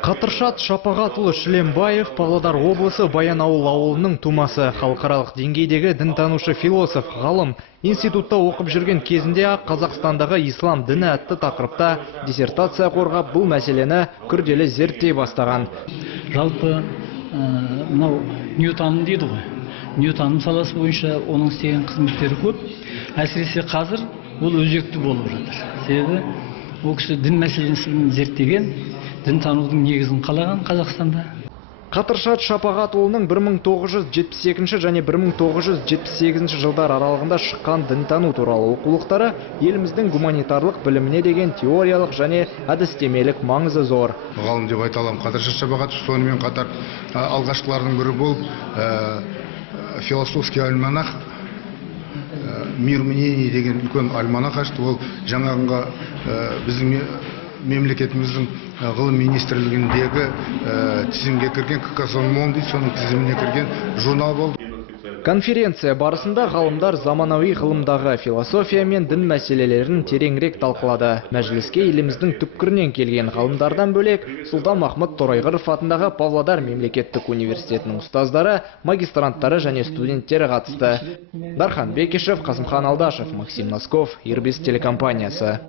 Қатыршат Шапағатұлы Шілембаев Павлодар облысы Баянауыл ауылының тумасы, халықаралық деңгейдегі дінтанушы философ, ғалым. Институтта оқып жүрген кезінде Қазақстандағы ислам діні атты тақырыпта диссертация қорғап, бұл мәселені күрделі зерттей бастаған. Жалпы мынау Ньютон дейді ғой. Ньютонның саласы бойынша оның істеген қызметтері көп. Әсіресе қазір ол өзекті болып жатыр. Себебі ол кісі дін мәселесін зерттеген, дінтанудың негізін қалаған Қазақстанда. Қатыршат Шапағатұлының 1972 және 1978 жылдар аралығында шыққан дінтану туралы оқулықтары еліміздің гуманитарлық біліміне деген теориялық және әдістемелік маңызы зор. Ғалым деп айта аламын. Қатыршат Шапағатұлы сонымен қатар алғашқылардың бірі болып философский альманах «Мир мнений» деген үлкен альманах ашты. Ол жаңағынға біздің мемлекетіміздің ғылым министрлігіндегі тізімге кірген Кокосонмон дейді, соның тізіміне кірген журнал болды. Конференция барысында ғалымдар заманауи ғылымдағы философия мен дін мәселелерін тереңірек талқылады. Мәжіліске еліміздің түпкірінен келген ғалымдардан бөлек Сұлтанмахмұт Торайғыров атындағы Павлодар мемлекеттік университетінің ұстаздары, магистранттары және студенттері қатысты. Дархан Бекешев, Қасымхан Алдашев, Максим Носков, Ирбис телекомпаниясы.